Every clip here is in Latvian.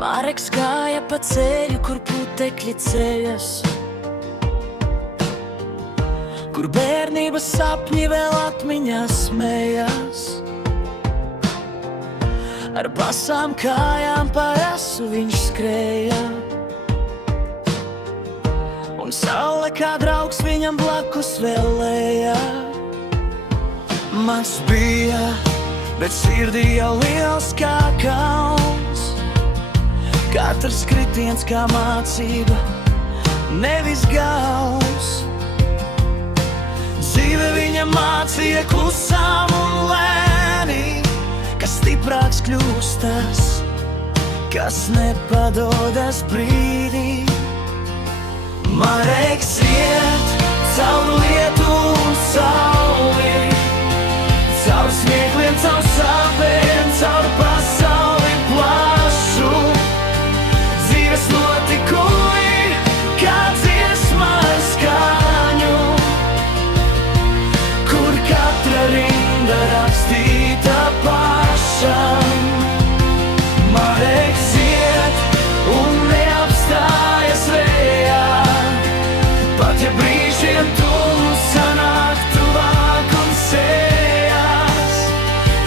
Mareks gāja pa ceļu, kur putekļi ceļas, kur bērnības sapņi vēl atmiņās smējas. Ar basām kājām pa esu viņš skrēja, un saule kā draugs viņam blakus vēlēja. Mans bija, bet sirdī jau liels kā kauns. Katrs kritiens kā mācība, nevis gauns. Dzīve viņa mācīja klusām un lēni, kas stiprāks kļūst tas, kas nepadodas brīdī. Mareks iet caur lietu un sauli, caur smiekliem, caur sāpēm, caur pasauli plašu. Dzīves notikumi, kā dziesma ar skaņu, kur katra rinda rakstīta pašam. Mareks iet un neapstājas vējā, pat ja brīžiem tumsa nāk tuvāk un sējās,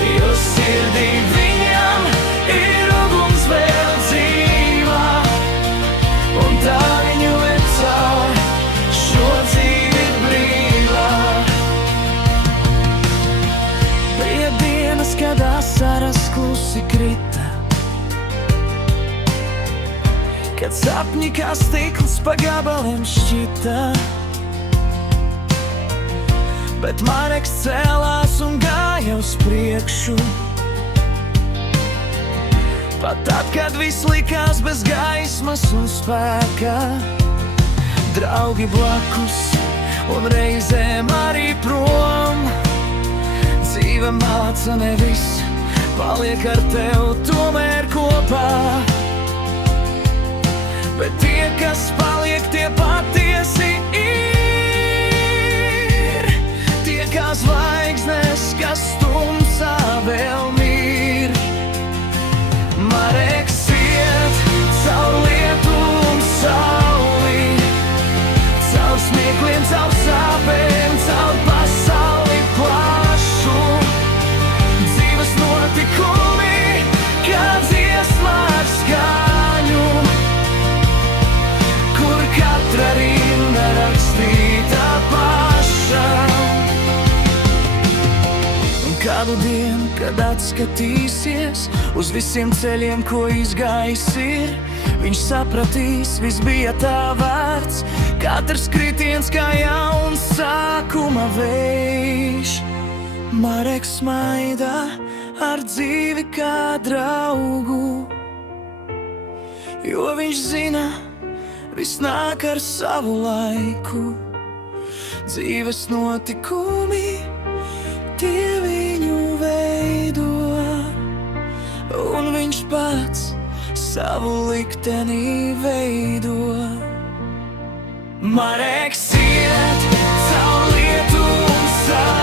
jo sirdī viņam ir uguns vēl dzīvā, un tā viņu ved caur šo dzīvi brīvā. Bija dienas, kad asaras klusi krita, kad sapņi kā stikls pa gabaliem šķita. Bet Mareks cēlās un gāja uz priekšu, pat tad, kad viss likās bez gaismas un spēka. Draugi blakus un reizēm arī prom. Dzīve māca nevis paliek ar tev tomēr kopā, bet tie, kas paliek, tie patiesi ir. Tie kā zvaigznes, kas tumsā vēl mir. Mareks iet caur lietu un sauli, caur smiekliem, caur sāpēm, caur pasauli plašu. Dzīves notikumi, kā dziesma ar skaņu, kur katra rinda rakstīta pašam. Un kādu dienu, kad atskatīsies uz visiem ceļiem, ko izgājis ir, viņš sapratīs, viss bija tā vērts. Katrs kritiens kā jauns sākuma vējš. Mareks maida ar dzīvi kā draugu, jo viņš zina, viss nāk ar savu laiku. Dzīves notikumi, tie viņu veido, un viņš pats savu likteni veido. Mareks iet caur lietu un sauli,